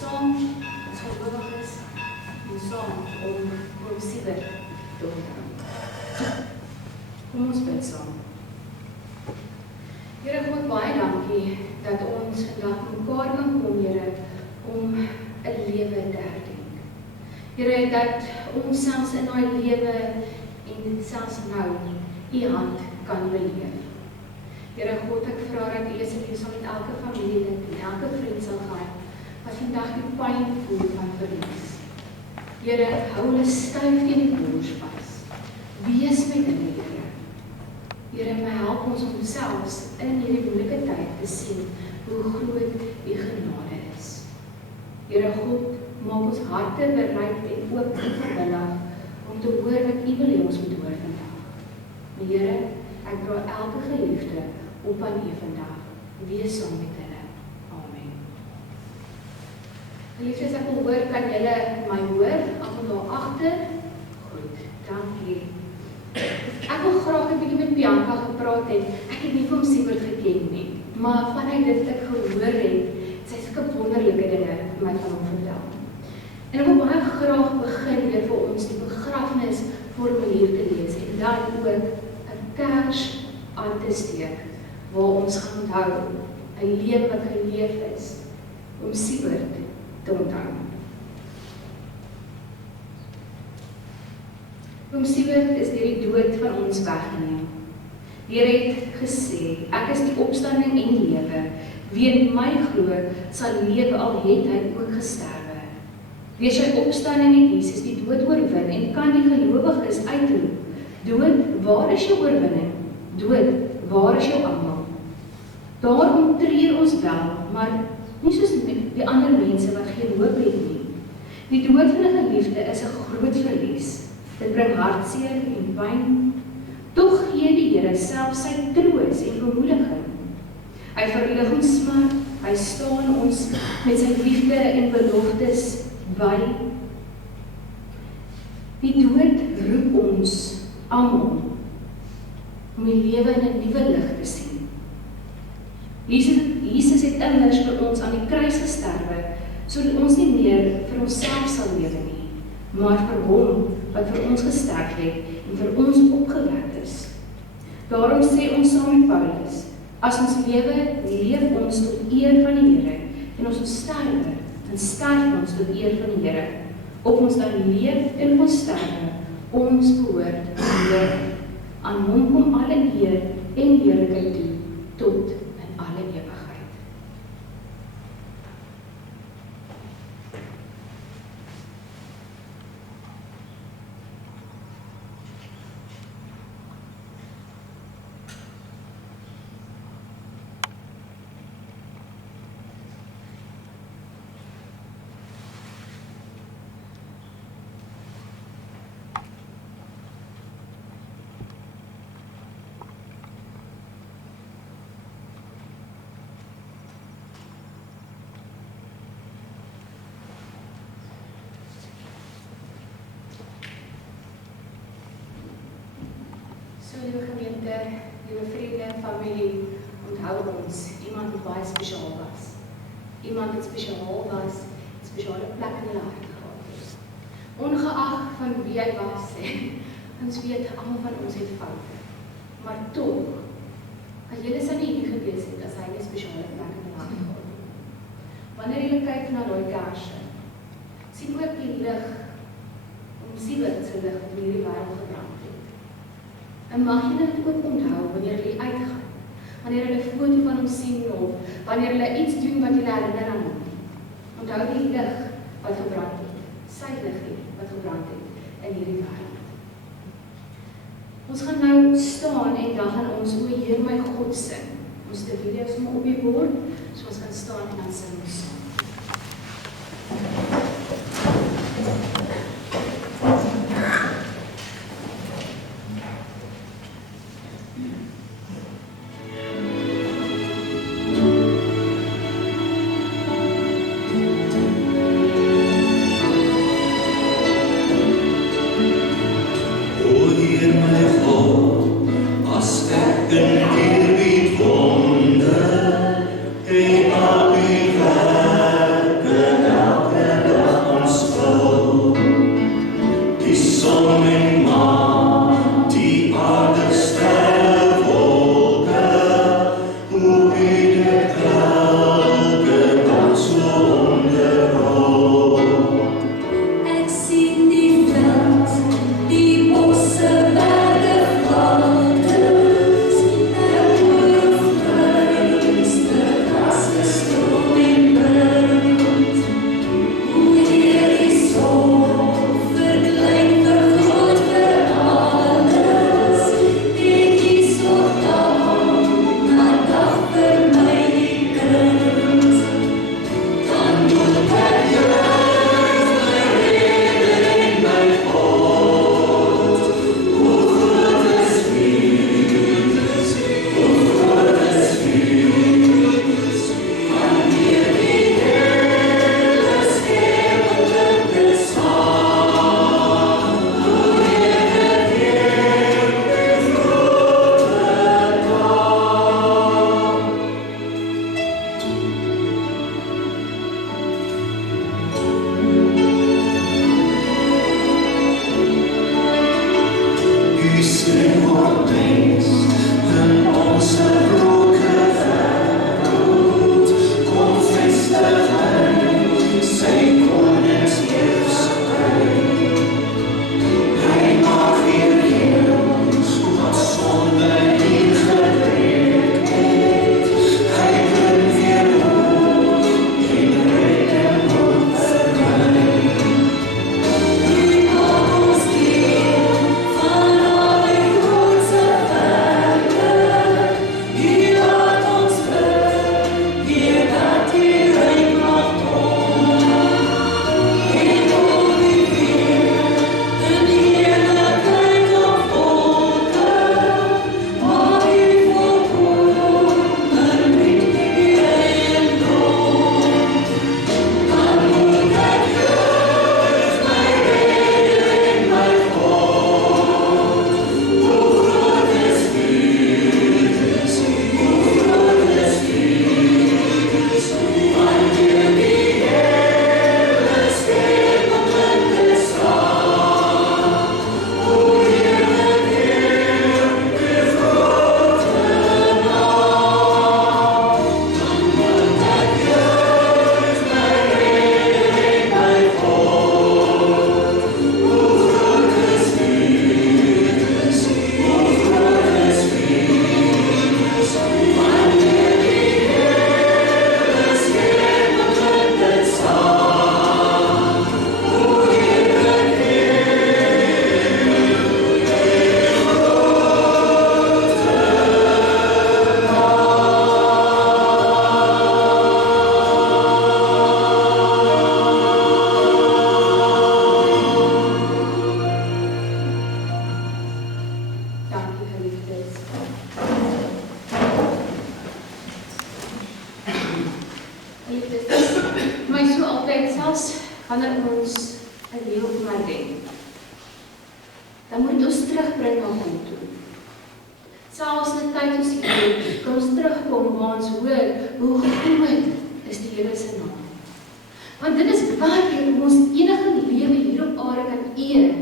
saam as gelowig is, en saam om Siebert te onthou. Kom ons bid saam. Here God, baie dankie dat ons vandag mekaar kan kom, Here, om 'n lewe te herdenk. Here, dat ons selfs in daai lewe en selfs nou U hand kan beleef. Here God, ek vra dat U asseblief saam met elke familielid en elke vriend sal gaan, wat vandag die pyn voel van verlies. Here, hou hulle styf teen die bors vas. Wees met hulle, Here. Here, my help ons om selfs in hierdie moeilike tyd te sien hoe groot U genade is. Here God, maak ons harte bereid en oop en verwillig om te hoor wat U wil hê ons moet hoor vandag. Here, ek dra elke geliefde op aan U vandag. Wees saam met hulle. Amen. Geliefdes, ek wil hoor, kan julle my hoor? Almal daar agter? Goed, dankie. Ek wil graag 'n bietjie met Bianca gepraat het. Ek het nie van Siebert geken nie, maar vanuit dit ek gehoor het, sy het sulke wonderlike dinge vir my van hom vertel. En ek wil baie graag begin weer vir ons die begrafnisformulier te lees en dan ook 'n kers aan te steek waar ons gaan onthou 'n lewe wat geleef is om Siebert te onthou. Oom Siebert is deur die dood van ons weggeneem. Die Here het gesê, ek is die opstanding en die lewe. Wie in my glo, sal lewe al het hy ook gesterwe. Deur sy opstanding het Jesus die dood oorwin en kan die gelowiges uitroep. Dood, waar is jou oorwinning? Dood, waar is jou almal? Daarom treur ons wel, maar nie soos die ander mense wat geen hoop het nie. Die dood van 'n geliefde is 'n groot verlies. Dit bring hartseer en pyn. Tog gee die Here self sy troos en bemoediging. Hy verlig ons smart, hy staan ons met sy liefde en beloftes by. Die dood roep ons almal om die lewe in 'n nuwe lig te sien. Jesus het immers vir ons aan die kruis gesterwe, sodat ons nie meer vir onsself sal lewe nie, maar vir hom wat vir ons gesterf het en vir ons opgewek is. Daarom sê ons saam met Paulus, as ons lewe, leef ons tot eer van die Here, en as ons sterwe, dan sterf ons tot eer van die Here. Of ons dan leef en ons sterwe, ons behoort aan die Here. Aan hom kom alle eer en heerlikheid toe, tot in alle ewigheid. Liewe gemeente, liewe vriende, familie, onthou ons, iemand wat baie spesiaal was. Iemand wat spesiaal was, 'n spesiale plek in hulle hart gehad het. Ongeag van wie hy was, ons weet almal van ons het foute. Maar tog, as julle sou nie hier gewees het, as hy 'n spesiale plek in hulle hart gehad het. Wanneer jy kyk na daai kersse, sien ook die lig, om Siebert se lig in hierdie wêreld gebrand het. En mag jy dit ook onthou wanneer jy uitgaan, wanneer jy 'n foto van hom sien of wanneer jy iets doen wat jy herinner aan hom. Onthou die lig wat gebrand het, sy lig wat gebrand het in hierdie wêreld. Ons gaan nou staan en dan gaan ons O Heer my God sing. Ons te video's maar op die bord, so ons kan staan en dan sing ons saam. Wonder, hey, I'll be my so altyd, selfs wanneer ons 'n lewe op my denk, dan moet ons terugbring na God toe. Selfs in 'n tyd soos hierdie, kan ons terugkom waar ons hoor hoe groot is die Here se naam. Want dit is wat ons enige lewe hier op aarde kan eer,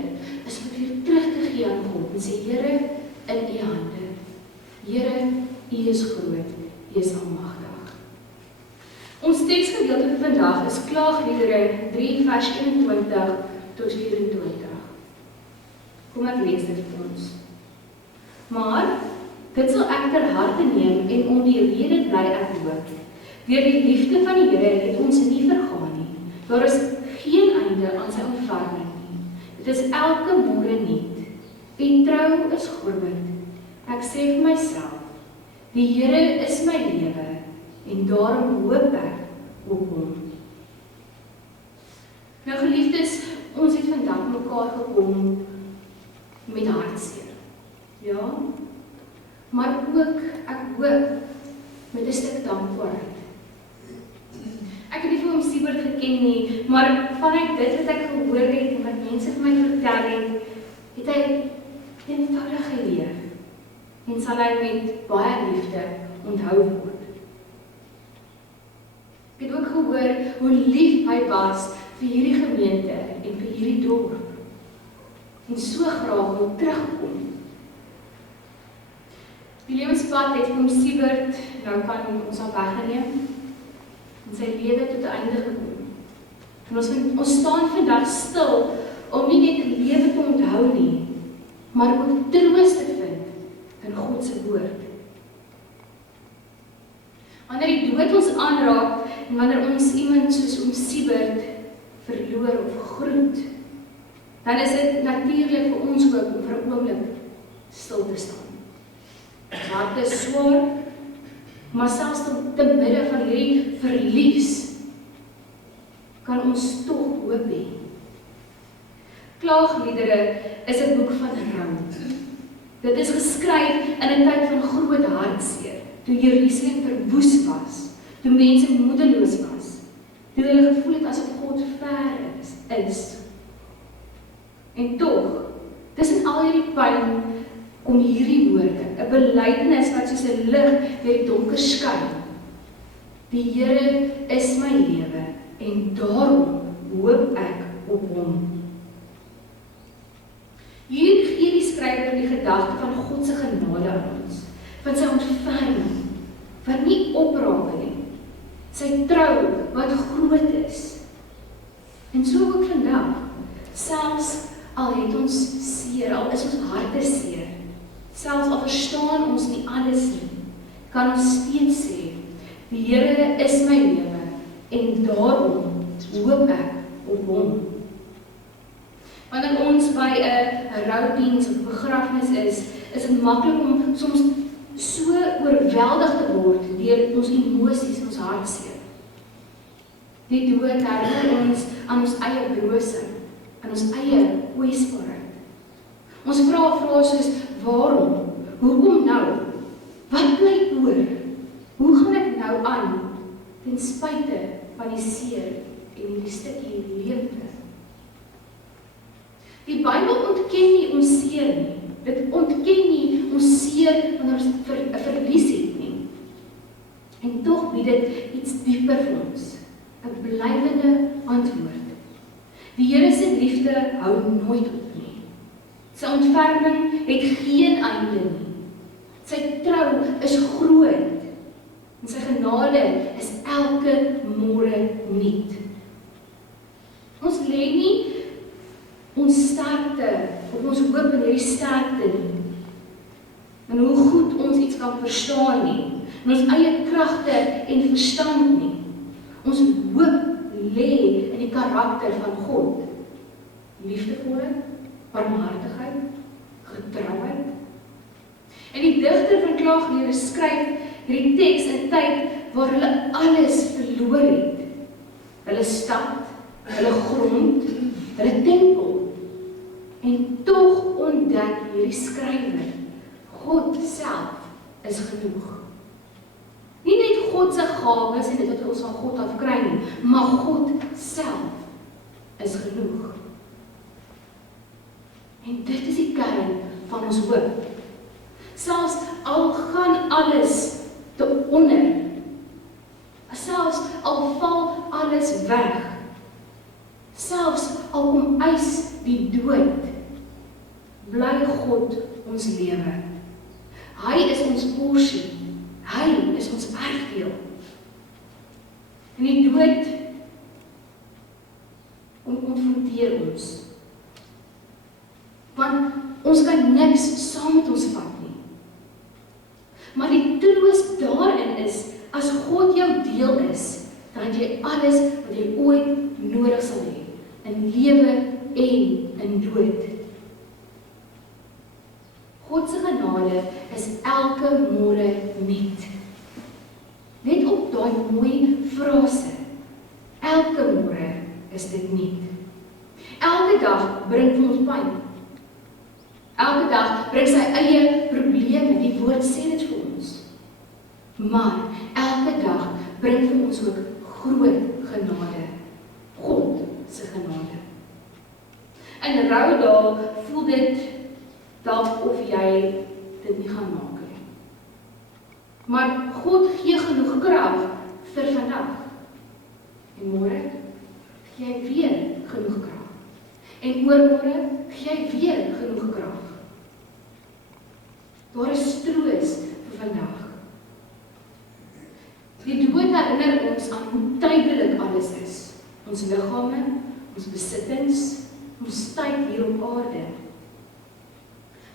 is om weer terug te gee aan God en sê, Here, in U hande. Here, U is groot, U is almagtig. Ons teksgedeelte vir vandag is Klaagliedere 3 vers 21 tot 24. Kom ek lees dit vir ons. Maar dit sal ek ter harte neem en om die rede bly ek hoop. Deur die liefde van die Here het ons nie vergaan nie. Daar is geen einde aan sy ontferming nie. Dit is elke môre nuut. En trou is groot. Ek sê vir myself, die Here is my lewe en daarom hoop ek op hom. Nou geliefdes, ons het vandag mekaar gekom met hartseer. Ja, maar ook, ek hoop, met 'n stuk dankbaarheid. Ek het nie vir hom Siebert geken nie, maar vanuit dit wat ek gehoor het en wat mense vir my vertel het hy eenvoudig geleer en sal hy met baie liefde onthou word. Ek het ook gehoor hoe lief hy was vir hierdie gemeente en vir hierdie dorp en so graag wil terugkom. Die lewenspad het vir Siebert nou kan ons al weggeneem en sy lewe tot 'n einde gekom. En ons staan vandag stil om nie net die lewe te onthou nie, maar ook troos te vind in God se woord. Wanneer die dood ons aanraak en wanneer ons iemand soos ons Siebert verloor of groet, dan is dit natuurlik vir ons ook om vir 'n oomblik stil te staan. Ons harte is swaar, maar selfs te midde van hierdie verlies kan ons tog hoop hê. Klaagliedere is 'n boek van rou. Dit is geskryf in 'n tyd van groot hartseer, toe Jerusalem verwoes was, toe mense moedeloos was, toe hulle gevoel het asof God ver is. En tog, tussen al hierdie pyn kom hierdie woorde, 'n belydenis wat soos 'n lig deur die donker skyn. Die Here is my lewe en daarom hoop ek op hom. Hier gee die skrywer die gedagte van God se genade aan ons, van sy ontferming, wat nie opraak nie, sy trou wat groot is. En so ook vandag, selfs al het ons seer, al is ons harte seer, selfs al verstaan ons nie alles nie, kan ons steeds sê, die Here is my lewe en daarom hoop ek op hom. Wanneer ons by 'n roudiens of begrafnis is dit maklik om soms so oorweldig te word deur ons emosies en ons hartseer. Die dood herinner ons aan ons eie brosing, aan ons eie kwesbaarheid. Ons vra vrae soos, waarom? Hoekom nou? Wat bly oor? Hoe gaan ek nou aan, ten spyte van die seer en die stukkie leemte? Die Bybel ontken nie ons seer nie. Dit ontken nie ons seer wanneer ons 'n verlies het nie. En tog bied dit iets dieper vir ons, 'n blywende antwoord. Die Here se liefde hou nooit op nie. Sy ontferming het geen einde nie. Sy trou is groot en sy genade is elke môre nuut. Ons lê nie ons sterkte of ons hoop in hierdie sterkte nie, en hoe goed ons iets kan verstaan nie, en ons eie kragte en verstand nie. Ons hoop lê in die karakter van God. Liefdevolle, barmhartigheid, getrouheid. En die digter van Klaagliedere skryf hierdie teks in 'n tyd waar hulle alles verloor het. Hulle stad, hulle grond, hulle tempel. En tog ontdek hierdie skrywer, God self is genoeg. Nie net God God se gawes en dit wat ons van God af kry nie, maar God self is genoeg. En dit is die kern van ons hoop. Selfs al gaan alles te onder, selfs al val alles weg, selfs al kom eis die dood, bly God ons lewe. Hy is ons porsie, hy is ons erfdeel. En die dood konfronteer ons. Want ons kan niks saam met ons vat nie. Maar die troos daarin is, as God jou deel is, dan het jy alles wat jy ooit nodig sal hê, in lewe en in dood. God se genade is elke môre nuut. Let op daai mooi frase. Elke môre is dit nuut. Elke dag bring vir ons pyn. Elke dag bring sy eie probleme, die woord sê dit vir ons. Maar elke dag bring vir ons ook groot genade. God se genade. In rou dae voel dit dalk of jy dit nie gaan maak nie. Maar God gee genoeg krag vir vandag. En môre gee hy weer genoeg krag. En oormôre gee hy weer genoeg krag. Daar is troos vir vandag. Die dood herinner ons aan hoe tydelik alles is. Ons liggame, ons besittings, ons tyd hier op aarde.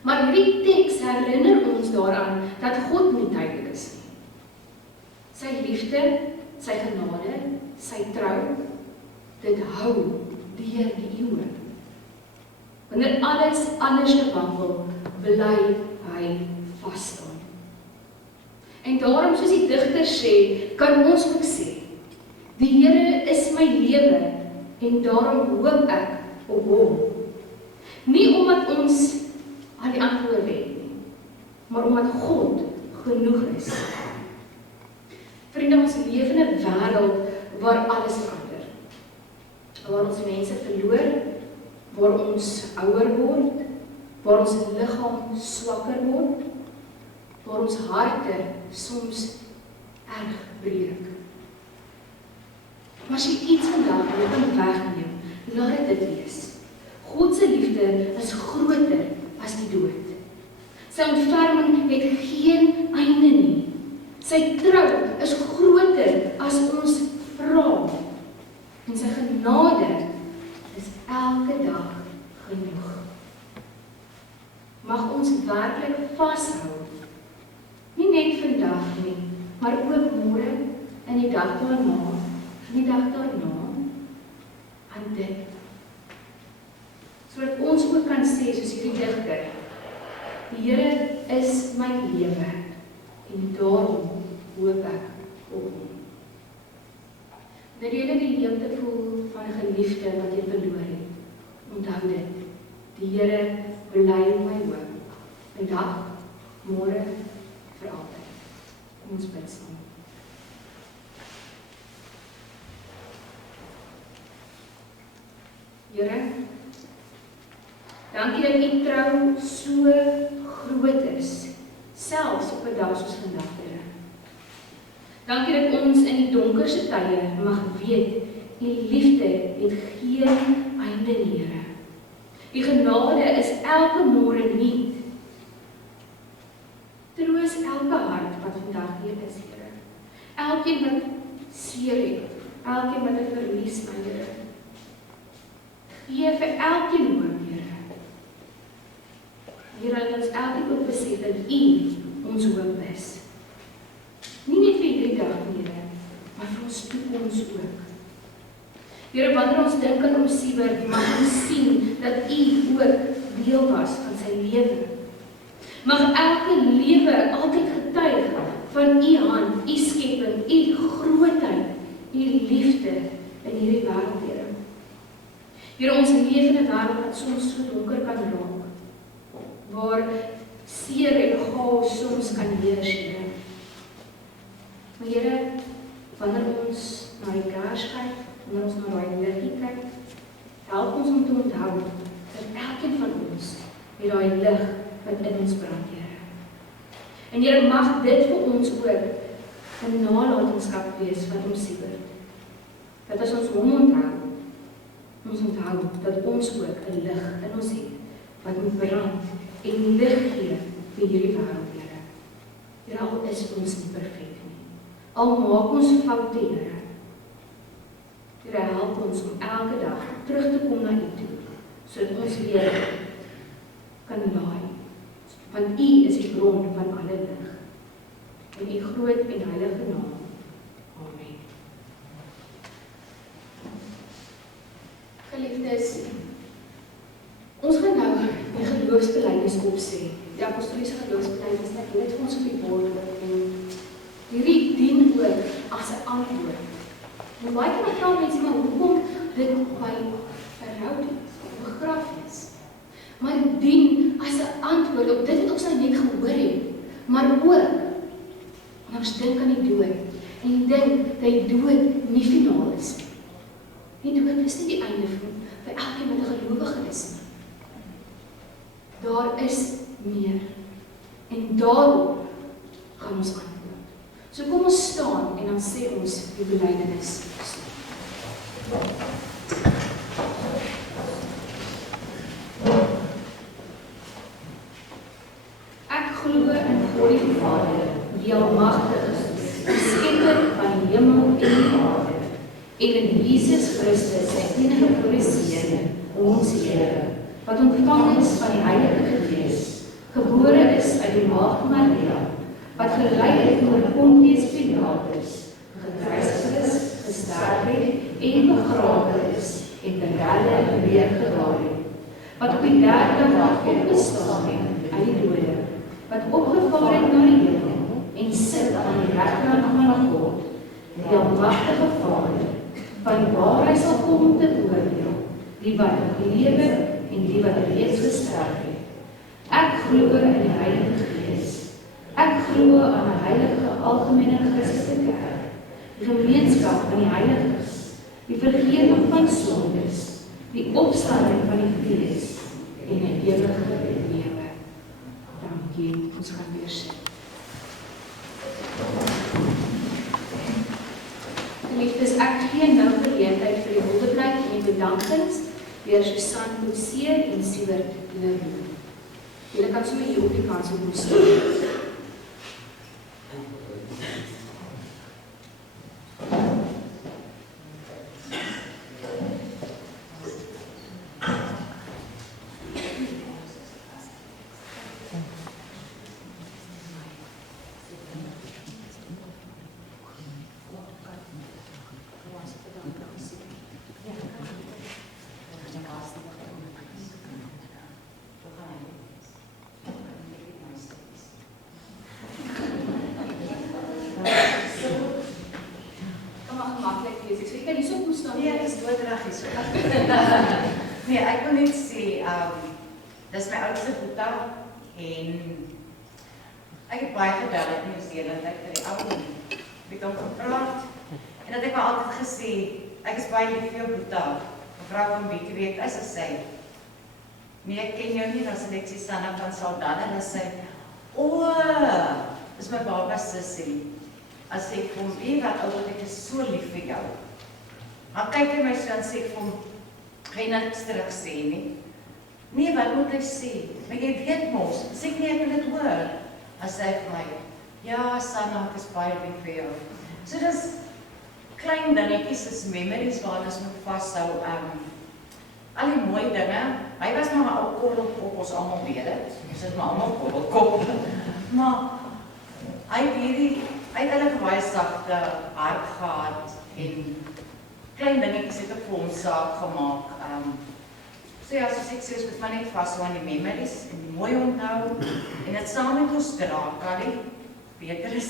Maar hierdie teks herinner ons daaraan dat God nie tydelik is nie. Sy liefde, sy genade, sy trou, dit hou deur die eeue. Wanneer alles anders te wandel, bly hy vas staan. En daarom, soos die digter sê, kan ons ook sê, die Here is my lewe en daarom hoop ek op hom. Nie omdat ons al die antwoorde het nie, maar omdat God genoeg is. Vriende, ons leef in 'n wêreld waar alles verander. Waar ons mense verloor, waar ons ouer word, waar ons liggaam swakker word, waar ons harte soms erg breek. Maar as jy iets vandag wil kan wegneem, laat dit wees. God se liefde is groter as die dood. Sy ontferming het geen einde nie. Sy trou is groter as ons vra. En sy genade is elke dag genoeg. Mag ons werklik vashou, nie net vandag nie, maar ook môre en die dag daarna, aan dit. Sodat ons ook kan sê, soos hierdie digter, die Here is my lewe en daarom hoop ek op hom. Wanneer jy die leemte voel van 'n geliefde wat jy verloor het, onthou dit. Die Here bly my hoop. Vandag, môre, vir altyd. Kom ons bid saam. Here, dankie dat U trou so groot is, selfs op 'n dag soos vandag, Here. Dankie dat ons in die donkerste tye mag weet, U liefde het geen einde nie, Here. U genade is elke môre nuut. Troos elke hart wat vandag hier is, Here. Elkeen wat seer het, elkeen wat 'n verlies, my Here. Gee vir elkeen hoop, Here. Here, laat ons elkeen ook besef dat U ons hoop is. Nie net vir hierdie dag, Here, maar vir ons toekoms ook. Here, wanneer ons dink aan ons Siebert, mag ons sien dat U ook deel was van sy lewe. Mag elke lewe altyd getuig van U hand, U skepping, U grootheid, U liefde in hierdie wêreld, Here. Here, ons leef in 'n wêreld wat soms so donker kan raak, waar seer en chaos soms kan heers, Here. Maar Here, wanneer ons na die kers kyk, wanneer ons na daai liggie kyk, help ons om te onthou dat elkeen van ons het daai lig wat in ons brand, Here. En Here, mag dit vir ons ook 'n nalatenskap wees van ons Siebert. Dat as ons hom onthou dat ons ook 'n lig in ons het wat moet brand en lig gee vir hierdie wêreld, Here. Here, al is ons nie perfek nie. Al maak ons foute, Here. Here, help ons om elke dag terug te kom na U toe, sodat ons weer kan laai. Want U is die bron van alle lig. In U groot en heilige naam. Amen. Geliefdes, ons gaan nou die geloofsbelijdenis opsê. Die apostoliese geloofsbelijdenis, ek wil dit vir ons op die bord ook, en hierdie dien ook as 'n antwoord. En baie keer vra mense, maar hoekom dit by verhoudings of begrafenis? Maar dien as 'n antwoord op dit wat ons nou net gehoor het, maar ook ons dink aan die dood en dink dat die dood nie finaal is nie. Die dood is nie die einde vir elkeen wat 'n gelowige is nie. Daar is meer en daarop gaan ons antwoord. So kom ons staan en dan sê ons die belydenis. Ek glo in God die Vader, die almagtig is, die skepper van die hemel en die aarde, en in Jesus Christus, sy enige gebore Seun, ons Here, wat ontvang is van die Heilige Gees, gebore is uit die maagd Maria, wat gelei het onder Pontius Pilatus, gekruisig is, gesterf het en begrawe is, en ten derde weer gedaal het, wat op die derde dag opgestaan het uit die dode, wat opgevaar het na die hemel, en sit aan die regterhand van God, die almagtige Vader, van waar hy sal kom om te oordeel, die wat lewe en die wat reeds gesterf het. Ek glo in die Heilige Gees. Ek glo aan 'n heilige algemene Christelike kerk, die gemeenskap van die heiliges, die vergifnis van sondes, die opstanding van die vlees en 'n ewige lewe. Dankie. Ons gaan weer sing. Geliefdes, ek gee nou geleentheid vir die huldeblyk en die bedankings deur Susan Coetzee en Siebert Leroux. Julle kan sommer hier op die kansel kom staan. Nee, ek wil net sê, dis my oudste boeta en ek het baie gebel in Nieu-Seeland vir die ou met hom gepraat en dat ek my altyd gesê, ek is baie lief vir jou boeta, vrou van Bieke weet, as sy sê, nee, ek ken jou nie, dan sê ek Susanna van Saldanha, en dan sê, dis my baba sussie, as ek vir hom, wat oud, ek is so lief vir jou. Maar kyk hy my so en sê ek vir hom, geen niks terug sê nie. Nee, wat moet hy sê? Maar jy weet mos, sê ek nie, ek wil dit hoor. Hy sê vir my, ja, Sanna, ek is baie lief vir jou. So dis klein dingetjies, is memories waar ons moet vasthou. Al die mooi dinge, hy was maar 'n ou korrelkop, ons almal weet dit. Ons het maar almal korrelkop. Maar hy het hulle baie sagte hart gehad en klein dingetjies het op ons saak gemaak. So ja, soos ek sê, ons moet maar net vashou aan die memories en die mooi onthou en dit saam met ons dra, Kali, beter is,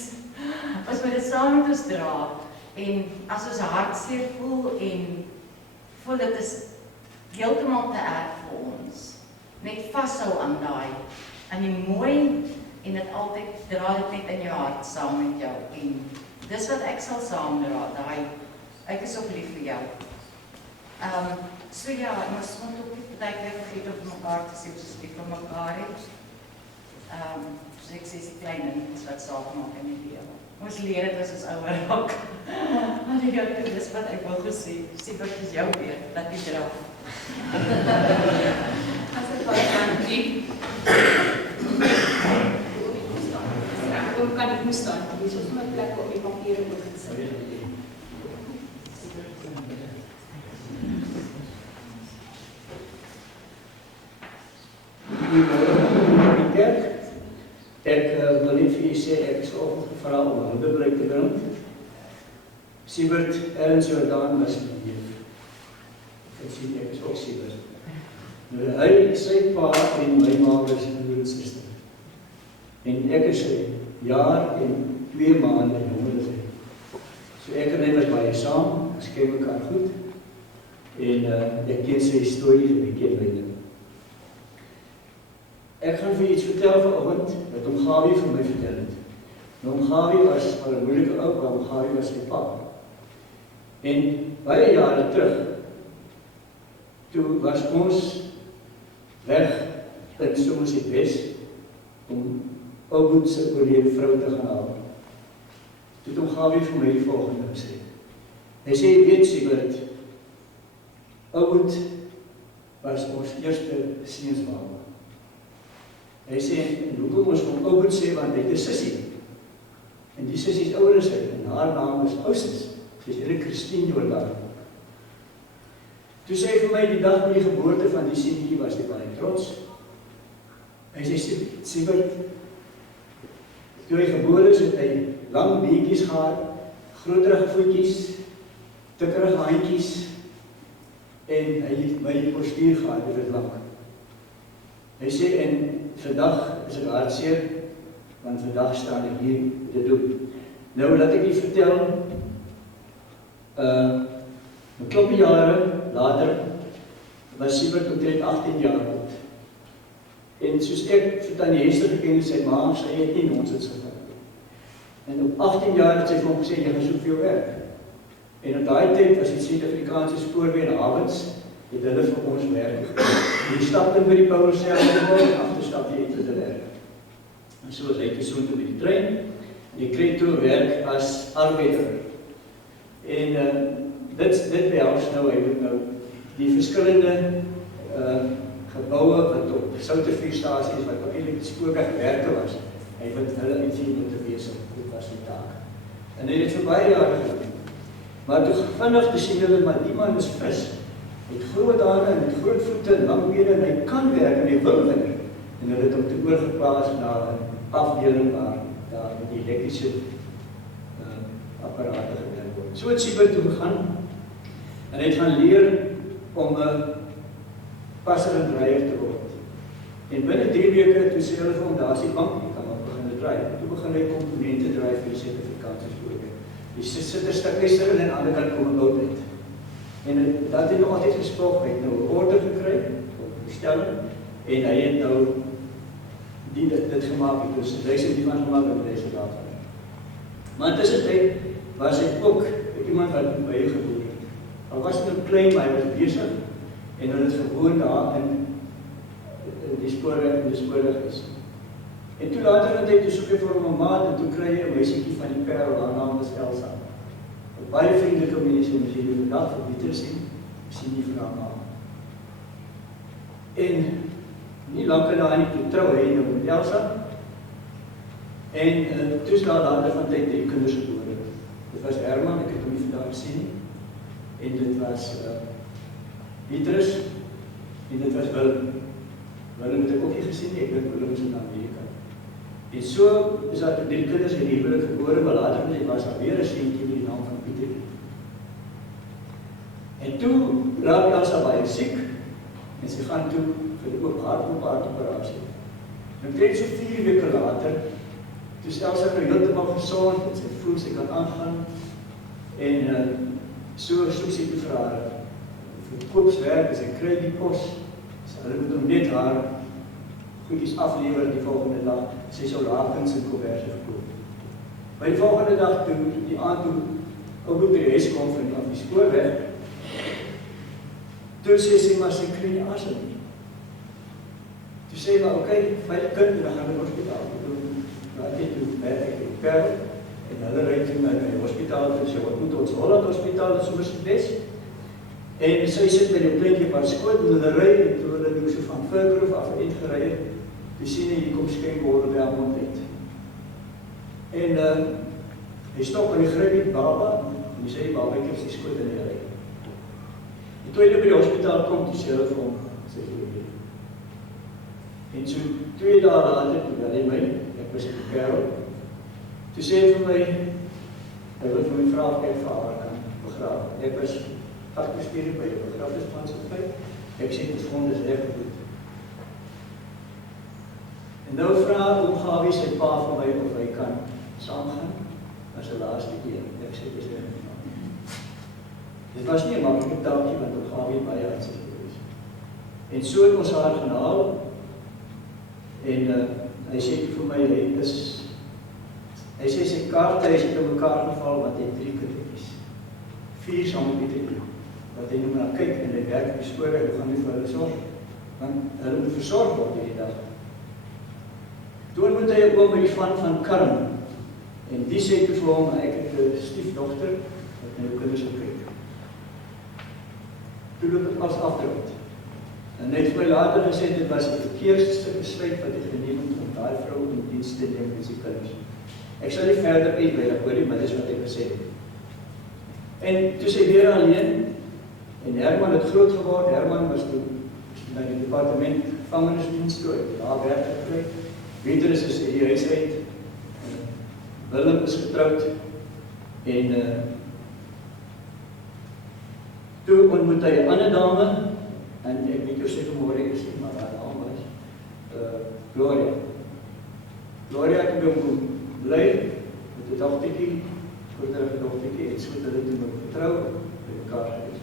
as we dit saam met ons dra en as ons hartseer voel en voel dit is heeltemal te erg vir ons, net vashou aan die mooi en dit altyd dra dit net in jou hart saam met jou en dis wat ek sal saamdra, ek is ook lief vir jou. So ja, ons moet ook nie partykeer vergeet om mekaar te sê, soos lief vir mekaar het. Soos ek sê, die klein dingetjies wat saak maak in die lewe. Ons leer dit as ons ouer raak. Dis wat ek wou gesê, Siebert is jou weer, dat jy dra. As ek baie dankie. Hoe kan ek moes staan? Hier is ons my plek op die papier op gesit. Ek wil nie vir jy sê, ek is vanoggend gevra om 'n handeblyk te bring. Siebert, Ernst Jordaan was my neef. Ek sien, ek is ook Siebert. Nou, hy, sy pa en my ma was broer en suster. En ek is 'n jaar en 2 maande jonger as hy. So ek en hy was baie saam, ons ken mekaar goed. En ek ken sy stories en ek ken my ding. Ek gaan vir iets vertel vanoggend wat Oom Gawie vir my vertel het. Oom Gawie was al 'n moeilike ou, maar Oom Gawie was sy pa. En baie jare terug, toe was ons weg in Somerset om Ouboet se oorlede vrou te gaan haal. Toe het Oom Gawie vir my die volgende gesê. Hy sê, weet Siebert, Ouboet was ons eerste seunsbaba. Hy sê, en hoekom ons van Ouboet sê, want hy het 'n sussie. En die sussie is ouer as hy, en haar naam is Ousis. Sy is Christine Jordaan. Toe sê hy vir my, die dag van die geboorte van die seentjie was hy baie trots. Hy sê, Siebert, toe hy gebore is, het hy lang beentjies gehad, groterige voetjies, tikkerige handjies, en hy het my postuur gehad, dit het lang. Hy sê, en vandag is ek hartseer, want vandag staan ek hier te doen. Nou, laat ek nie vertel, 'n klompie jare later, was Siebert omtrent 18 jaar oud. En soos ek vir Tannie Hester geken het, sy ma, sy het nie nonsens gevat. En op 18 jaar het sy vir hom gesê, jy gaan soek vir jou werk. En op daai tyd was die Suid-Afrikaanse spoorweë en havens, het hulle vir ons werk gegee. Die stap in by die Paulusel en agterstap jy uit te werk. En so is hy gesoond met die trein, en jy kry toe werk as arbeider. En dit behels nou, hy moet nou die verskillende geboue wat op Soutervuurstasies, wat op eintlik die spoorwegwerke was, hy moet hulle uitvind moet wees, dit was die taak. En hy het vir baie jare gedoen. Maar toe vinnig te sien hulle, maar die man is fris, hy het groot hare en het groot voete en lang bene en hy kan werk en hy wil werk. En hulle het hom toe oorgeplaas na 'n afdeling waar daar met die elektrische apparate gewerk word. So het Siebert toe gegaan en hy het gaan leer om 'n passer en dreier te word. En binne 3 weke toe sê hulle vir hom, daar is die bank, jy kan maar begin te draai. Toe begin hy komponente draai vir die Suid-Afrikaanse spoorweë. Die sit 'n stuk yster in en aan die ander kant kom 'n bout uit. En dat het hy nog altyd gesprook, hy het nou 'n orde gekry op die stelling en hy het nou dit gemaak het, dus hy het die van gemaak en hy het later. Maar intussen tyd was hy ook iemand wat by hy gewoon het. Al was het nou klein, maar hy was besig en hy het gewoon daar in die spoorweg is. En toe later in die tyd, toe soek hy vir hom 'n maat en toe kry hy 'n meisiekie van die Parel, haar naam is Elsa. Baie vriendelike mense, om jy die vandag vir Pieter sien die vir haar naam. En nie lang en daar nie, toe trou hy nou met Elsa. En toe is daar later van tyd 3 kinders gebore. Dit was Herman, ek het hom nie vandag gesien nie. En dit was Petrus, en dit was Willem. Willem het ek ook nie gesien nie, ek dink Willem is in Amerika. En so is daar 3 kinders in die huwelik gebore, maar later was daar weer 'n seentjie met die naam van Pieter. En toe raak Elsa baie siek, en sy gaan toe vir die hartoperasie. En omtrent so 4 weke later, toe is Elsa nou heeltemal gesond, en sy voel sy kan aangaan, en so soek sy toe vir haar verkoopswerk, en sy kry die pos, so hulle moet hom net haar goedjies aflewer die volgende dag, sy sal lakens en koverse verkoop. By die volgende dag toe, die aand toe, ook by die huis kom van die spoorweg, toe sê sy, maar sy kry nie asem nie. Toe sê maar, oké, veilig kind, dan gaan die hospitaal. Maar ek het toe, ek in Parel, en hulle ry toe na die hospitaal, toe sê, wat moet ons Holland hospitaal, dat is soms die best. En sy sit by die kleintjie op haar skoot, en hulle ry, en toe hulle nou so van Verkroof af uitgerei het, toe sien hy, hier kom skenkborde by haar mond uit. En hy stop en hy gryp die baba, en hy sê die baba het sy skoot in die ry. En toe hy by die hospitaal kom, toe sê hulle vir hom, sê hy, en so 2 dae later, toe bel hy my, ek was in Parel, toe sê hy vir my, hy wil vir my vraag, ek vir haar kan begraaf. Ek was geaktesteer by die begrafnismaatskappy, ek sê die grond is reg goed. En nou vraag oom Gawie sy pa vir my of hy kan saamgaan as 'n laaste keer. Ek sê dis reg. Dit was nie 'n maklike taakie want oom Gawie baie hartseer gewees. En so het ons haar gaan haal en hy sê vir my hy sê sy kaarte is het in mekaar geval want hy 3 kindertjies. 4 saam met die wat hy nou maar kyk en hy werk op die spore, hy gaan nie vir hulle sorg, want hulle moet versorg word hierdie dag. Toen moet hy ook by die van Karm, en die sê vir hom, ek het 'n stiefdogter, wat my ook kinders op kyk. Toe loop ek as afdrukt. En hy het vir my later gesê, dit was die verkeerste besluit wat hy geneem het om daai vrou in dienst te neem met sy kinders. Ek sal nie verder uitweid, hoor nie, maar dis wat ek gesê het. En toe sy weer alleen, en Herman het groot geword, Herman was toe by die departement gevangenisdienst toe, daar werk gekry, Petrus is in die huis uit, Willem is getrouwd, en toe ontmoet hy 'n ander dame, en ek weet jou sê vanmorgen is nie, maar haar naam was Gloria. Gloria het by hom bly, met 'n dogtertjie, korterige dogtertjie, en so het hulle toe nog getrou, by mekaar gewees.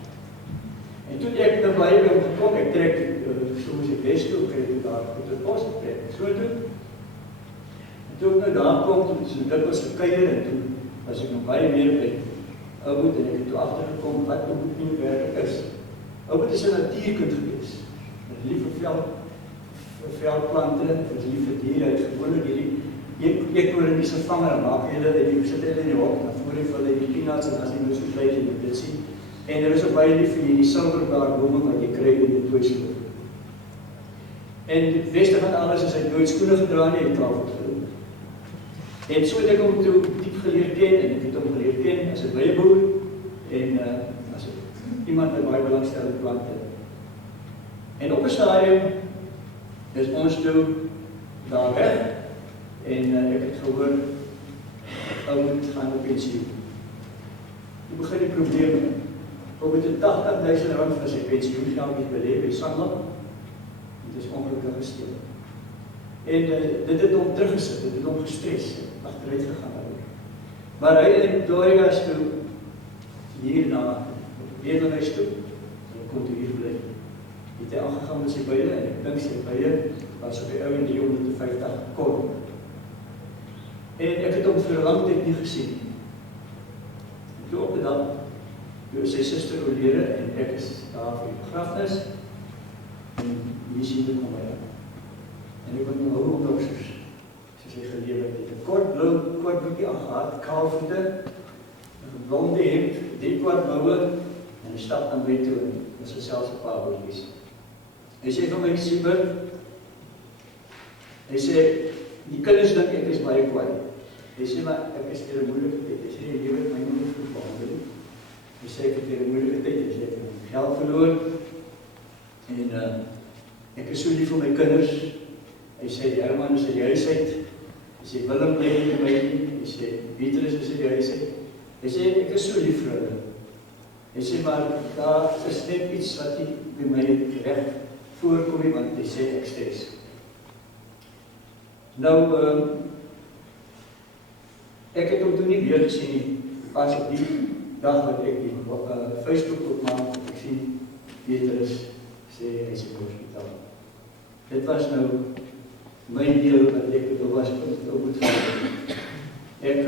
En toe ek nou baie by hom gekom, ek trek soms die best toe, ek het daar goed het bos getrek, so toe. En toe ek nou daar kom, toe so dit was gekuier, en toe was ek nog baie meer by Ouboet, en ek het toe achtergekom, wat Ouboet nie werk is. Ouboet is 'n natuurkind gewees, met lief vir veldplante, met lief vir diere, het gewoonlik hierdie eekhoornkies gevang, en maak hulle, die sit hulle in die hok, en voor vir hulle die peanuts, en as die nou so vleis, en dit sien. En er is ook baie lief vir die silverblaarbome wat jy kry in die toeskoot. En die beste van alles is hy nooit skoene gedra nie, hy tafel geloop. En so het ek hom toe diep geleer ken, en ek het hom geleer ken as 'n byeboer, en as iemand met baie belangstellende plante. En op 'n stadium is ons toe daar weg, en ek het gehoor, Ouboet gaan op pensioen. Toe begin die probleme. Ook met 80.000 rand vir sy pensioengeld nie belê by Sanlam. Dit is ongelukkig gesteel. En dit het hom teruggesit, dit het hom gestres, achteruit gegaan. Maar hy en Gloria is toe hier na Nederlands toe, en kon toe hier bly. Het hy aangegaan met sy beide, en ek dink sy beide was op die ou en die 150 korn. En ek het hom vir lang tyd nie gesien. En toe op die dag, toe sy suster oorlede, en ek is daar vir die begrafnis, en hier sien ek kom hy. En ek het my hou op soos hy gelewe het. Een kort broekie aangehad, kaalvoete, een blonde hemd, 3 kwart boue, en hy stap dan by toe, en dis gesels 'n paar woordjies. Hy sê vir my, Siebert, hy sê, die kinders dink ek is baie kwaai. Hy sê, maar ek is vir 'n moeilike tyd. Hy sê, die lewe het my nie goed behandel. Hy sê, ek het vir 'n moeilike tyd, hy sê, ek het geld verloor, en ek is so lief vir my kinders. Hy sê, Herman is in die huis uit. Hy sê, Willem bly nie by my nie. Hy sê, Petrus is in die huis uit. Hy sê, ek is so lief vir hulle. Hy sê, maar daar is net iets wat nie by my reg voorkom nie, want hy sê, ek stres. Nou, ek het hom toe nie weer gesien nie, pas op die dag wat ek die Facebook opmaak, ek sien, Petrus sê, hy is in die hospitaal. Dit was nou my deel wat ek bedoel was, wat ek moet gaan. Ek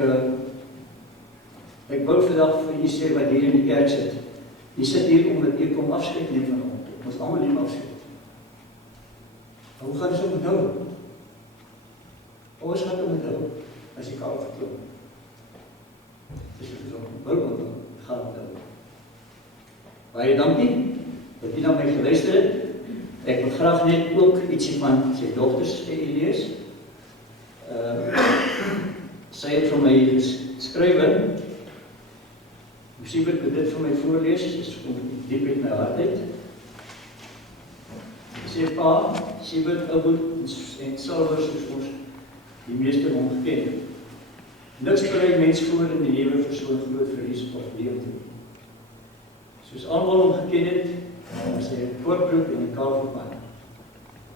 Ek wou vandag vir julle sê wat hier in die kerk sit. Die sit hier omdat ek kom afskeid neem van hom. Ek moes almal neem afskeid. Maar hoe gaan ons hom onthou? Ons gaan hom onthou as die kaal verklop. Dis so 'n voorbeeld gaan onthou. Baie dankie dat jy na my geluister het. Ek wil graag net ook ietsie van sy dogters lees. Sy het vir my geskrywe. Siebert wil dit vir my voorlees, dis kom diep uit my hart uit. Sy sê, pa, Siebert, Elwood en Silvers is ons die meeste ongeken. Niks berei mens voor in die lewe vir so'n groot verlies of leemte. Soos almal hom geken het, was hy 'n koorproep en 'n kavelpan.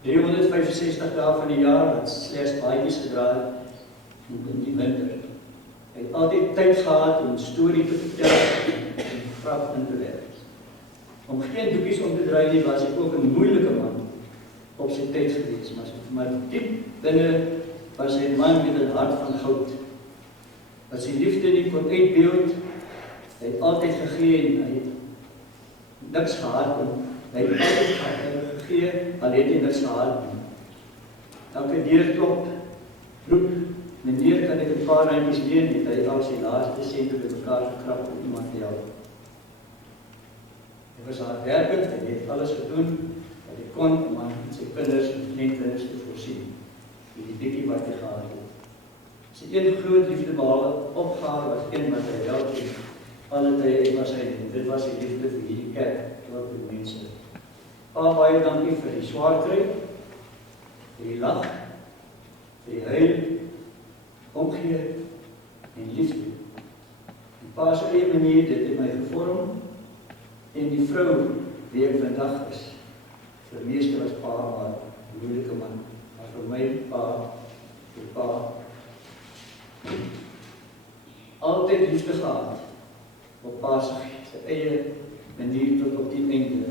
365 dae van die jaar wat slegs baadjies gedra het in die winter. Hy het altyd tyd gehad om 'n storie te vertel en grap in te werk. Om geen doekies om te draai nie, was hy ook 'n moeilike man op sy tyd gewees, maar diep binne was hy 'n man met 'n hart van goud. Wat sy liefde nie kon uitbeeld, hy het altyd gegee en hy het niks gehad om, hy het altyd gegee, al het hy niks gehad nie. Elke deurklop, roep, meneer, kan ek 'n paar randjies leen, het hy al sy laaste sent op mekaar gekrap om iemand te help. Hy was hardwerkend, hy het alles gedoen wat hy kon om aan sy kinders en kleinkinders te voorsien, vir die bietjie wat hy gehad het. Sy een groot liefde behalwe opgaar was een wat hy help het, alle tye was hy, dit was die liefde vir hierdie kerk, tot die mense. Pa, baie dankie vir die swaar kry, vir die lag, vir die huil, omgee en liefde. Die pa se eie manier, dit het my gevorm, en die vrou wie ek vandag is. Vir die meeste was pa maar 'n moeilike man, maar vir my pa, vir pa, altyd liefde gehad, op pa se eie manier tot op die einde.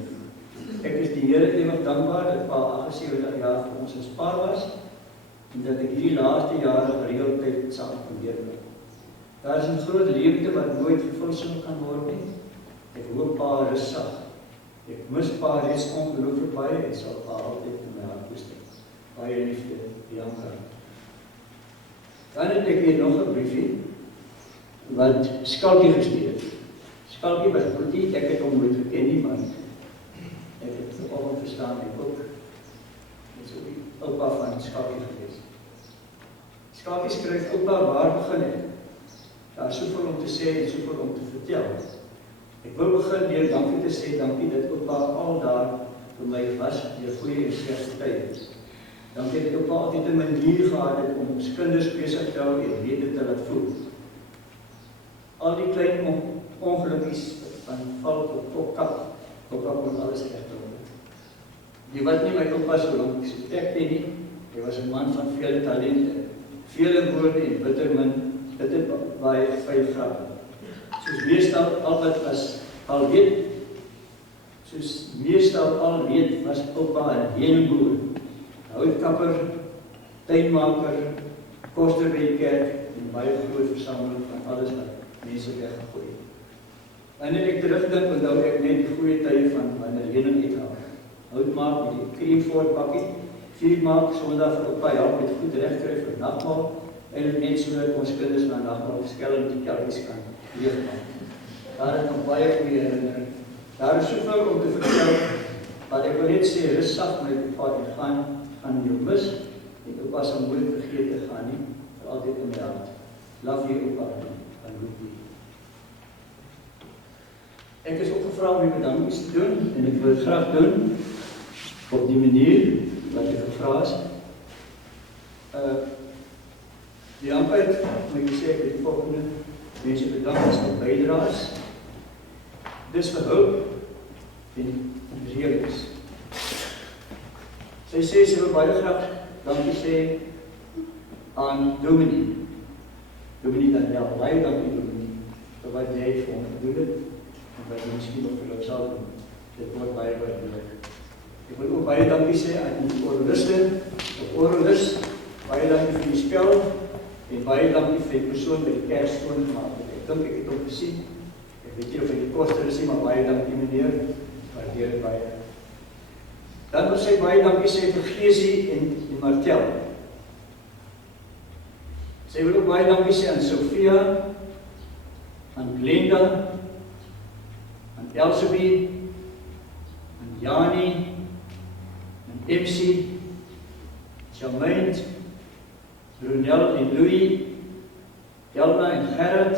Ek is die Here ewig dankbaar dat pa 78 jaar vir ons as pa was, en dat ek hierdie laaste jare gereeld tyd saam kon deurkom. Daar is 'n groot leemte wat nooit vervul kan word nie. Ek hoop pa rus sag. Ek mis pa reeds ongelooflik baie en sal pa altyd in my hart koester. Baie liefde, Bianca. Dan het ek hier nog 'n briefie wat Skalkie gestuur het. Skalkie was broodie, ek het hom nooit geken nie, maar ek het vanoggend verstaan, ek ook. Dit is ook die oupa van Skalkie gewees. Skalkie skryf, oupa, waar begin ek? Daar is soveel om te sê en soveel om te vertel. Ek wil begin deur dankie te sê, dankie dat oupa al daar vir my was, deur goeie en slegte tye. Dankie dat oupa altyd 'n manier gehad het om ons kinders besig te hou en rede te laat voel. Al die klein ongelukkies van val tot kopkap, oupa kon alles regdoen. Die wat nie my oupa so lank gestek het nie, hy was 'n man van vele talente, vele woorde en bitter baie vuil grappe. Soos meestal al weet, was oupa 'n heuneboer, houtkapper, tuinmaker, koster by die kerk en baie groot versameling van alles wat mense weggegooi het. Wanneer ek terugdink, onthou ek net die goeie tye van wanneer heuning uithaal. Hout maak met die creamfort bakkie, vuur maak, Sondag vir oupa help met goed regkry vir nagmaal, en net sodat ons kinders na nagmaal skelm die kelkies kan leegmaak. Daar is nog baie goeie herinnering. Daar is soveel om te vertel, maar ek wil net sê, rus sag my oupa en gaan jou mis, en oupa sal nooit vergeet te gaan nie, vir altyd in my hart. Love you, oupa, van Rudy. Ek is opgevra om my bedankies te doen, en ek wil het graag doen, op die manier wat ek gevra is. Die aanpaid, moet ek sê, ek het die volgende mense bedank as my bydraes. Dis vir hulp en reëlings. Sy sê, sy wil baie graag dankie sê aan Dominee. Dominee Daniel, baie dankie Dominee, vir wat jy vir ons gedoen het, en wat jy miskien nog vir ons sal doen. Dit word baie waardelik. Ek wil ook baie dankie sê aan die oraliste, of oralist, baie dankie vir die spel, en baie dankie vir die persoon by die kerk skoongemaak het. dink ek het hom gesien. Ek weet nie of hy die koster is nie, maar baie dankie meneer. Waardeer dit baie. Dan wil sy baie dankie sê vir Geesie en Martel. Sy wil ook baie dankie sê aan Sophia, aan Glenda, aan Elsabie, aan Jani, aan Epsie, Charmaine, Brunel en Louis, Jelna en Gerrit,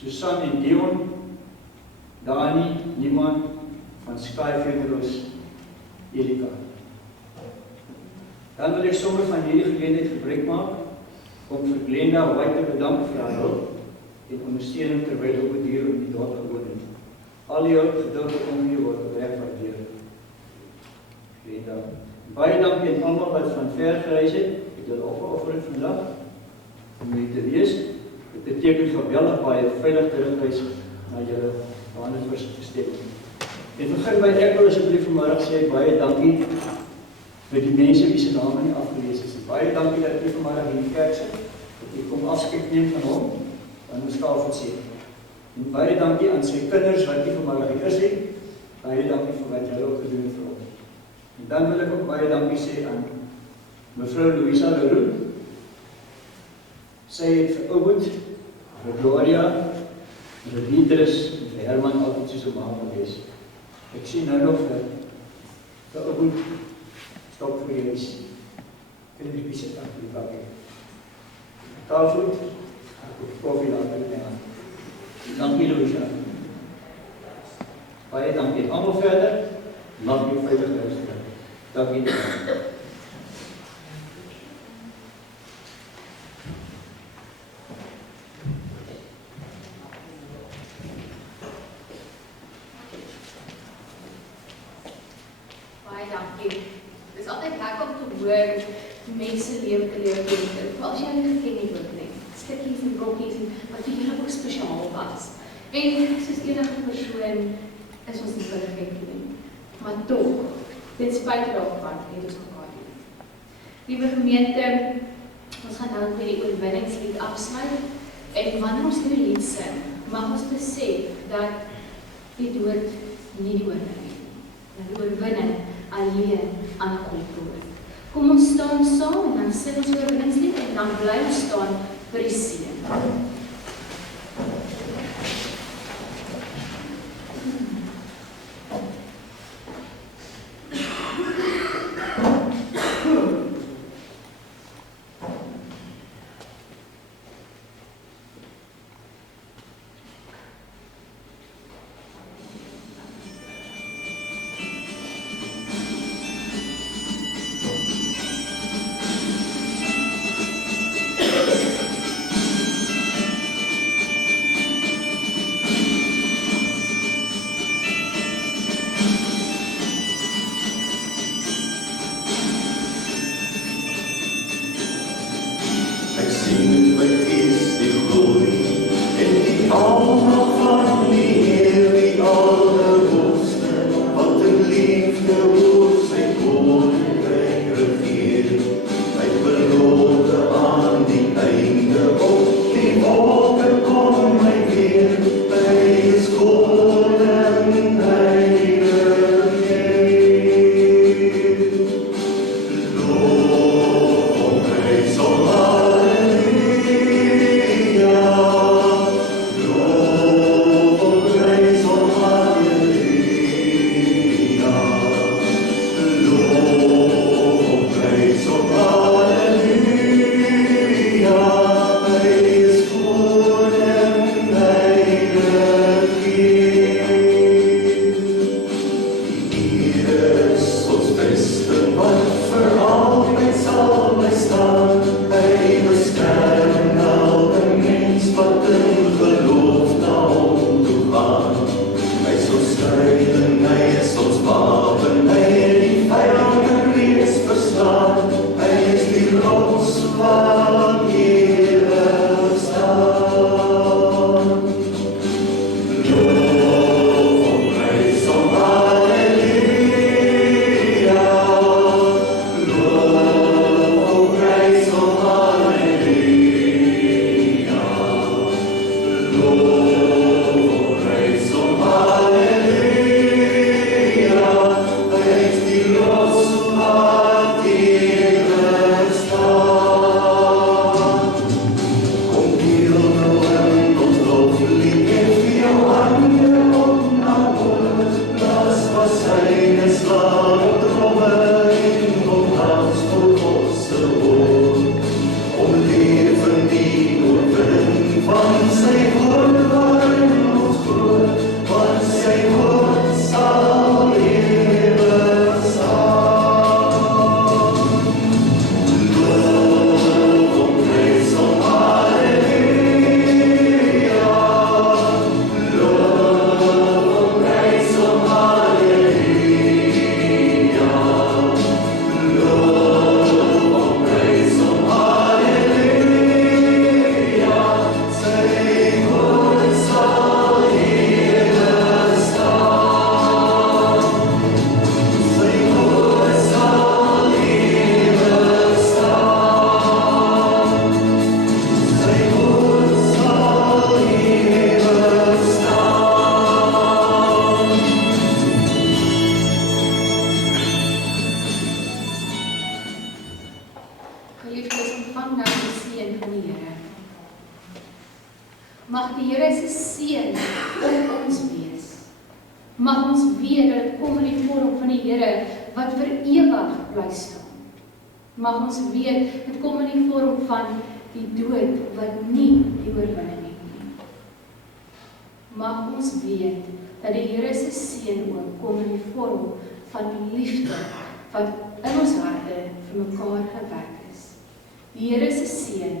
Susan en Dion, Dani, Niemand, van Sky Funerals, Erika. Dan wil ek sommer van hierdie geleentheid gebruik maak om vir Glenda White te bedank vir haar hulp en ondersteuning terwyl op die dier in die dorp gewoon het. Al die hulp geduld en omgee word opreg waardeer. Glenda, baie dankie aan almal wat van ver gereis het. Het julle opgeoffer het vandag om hier te wees. Dit beteken geweldig baie veilig terugreis na julle Johannesburg. En begin by ek wil asseblief vanmiddag sê baie dankie vir die mense wie se name nie afgelees is. Baie dankie dat u vanmiddag hier in die kerk sit. Dat u kom afskeid neem van hom, van ons tafel sê. En baie dankie aan sy kinders wat u vanmiddag hier is. Baie dankie vir wat julle ook gedoen het vir hom. En dan wil ek ook baie dankie sê aan mevrou Louisa Leroux. Sy het vir Ouboet, vir Gloria, vir Dietrich en vir Herman altyd soos 'n ma gewees. Ek sien nou nog dat Ouboet stop vir die huis. Kan jy bietjie sit aan die bakkie. Tafel, koffie later in aan. Dankie Louisa. Baie dankie. Almal verder. Mag jy veilig luister. Dankie. Baie dankie. Dit is altyd lekker om te hoor mense lewe te leer ken. As jy hulle geken het ook net. Stukkies en brokkies en wat vir julle ook spesiaal was. En soos enige persoon is ons nie perfek nie. Maar tog, ten spyte daarvan het ons mekaar lief. Liewe gemeente, ons gaan nou met die oorwinningslied afsluit. En wanneer ons hierdie lied sing, mag ons besef dat die dood nie die oorwinning is. Dat die oorwinning alleen aan God behoort. Kom ons staan saam en dan sing ons die oorwinningslied en dan bly ons staan vir die seën. Geliefdes, ontvang nou die seën van die Here. Mag die Here se seën op ons wees. Mag ons weet dat dit kom in die vorm van die Here wat vir ewig bly staan. Mag ons weet dit kom in die vorm van die dood wat nie die oorwinning het nie. Mag ons weet dat die Here se seën ook kom in die vorm van die liefde wat in ons harte vir mekaar gewek is. Die Here se seën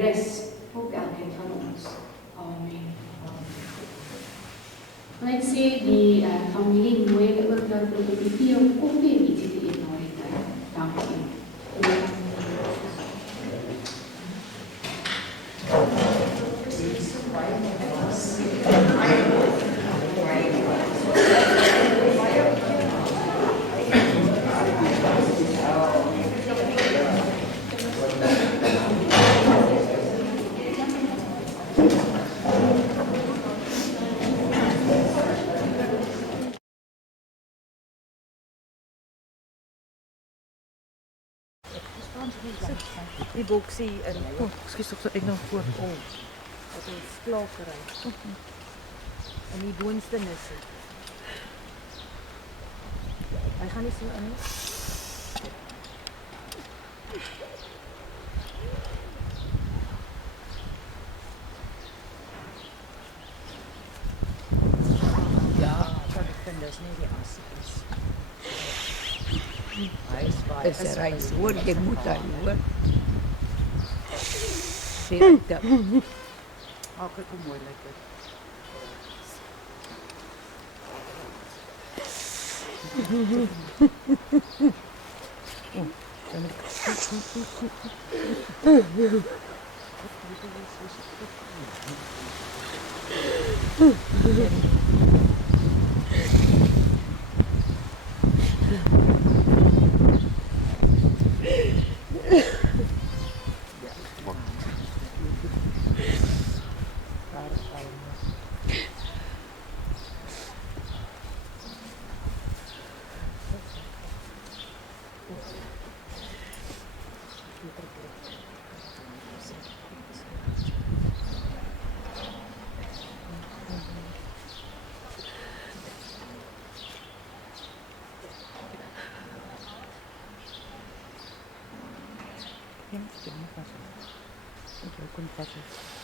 rus op elkeen van ons. Amen. Ek sê die familie mooi ook nou op die tee of koffie en ietsie te eet na die tyd. Dankie. Die boksie en ekskuus tog so ek nou voor kom. Dat ons klaarkry. En die boonste nisse. Hy gaan nie so in nie. Ja, dat ek vind dis nie die asies. Is er reis, hoor, jy moet daar, hoor. Sê dat. Ag, ek kom mooi lekker. Ja, ik ben niet vast. Ik ben ook niet vast.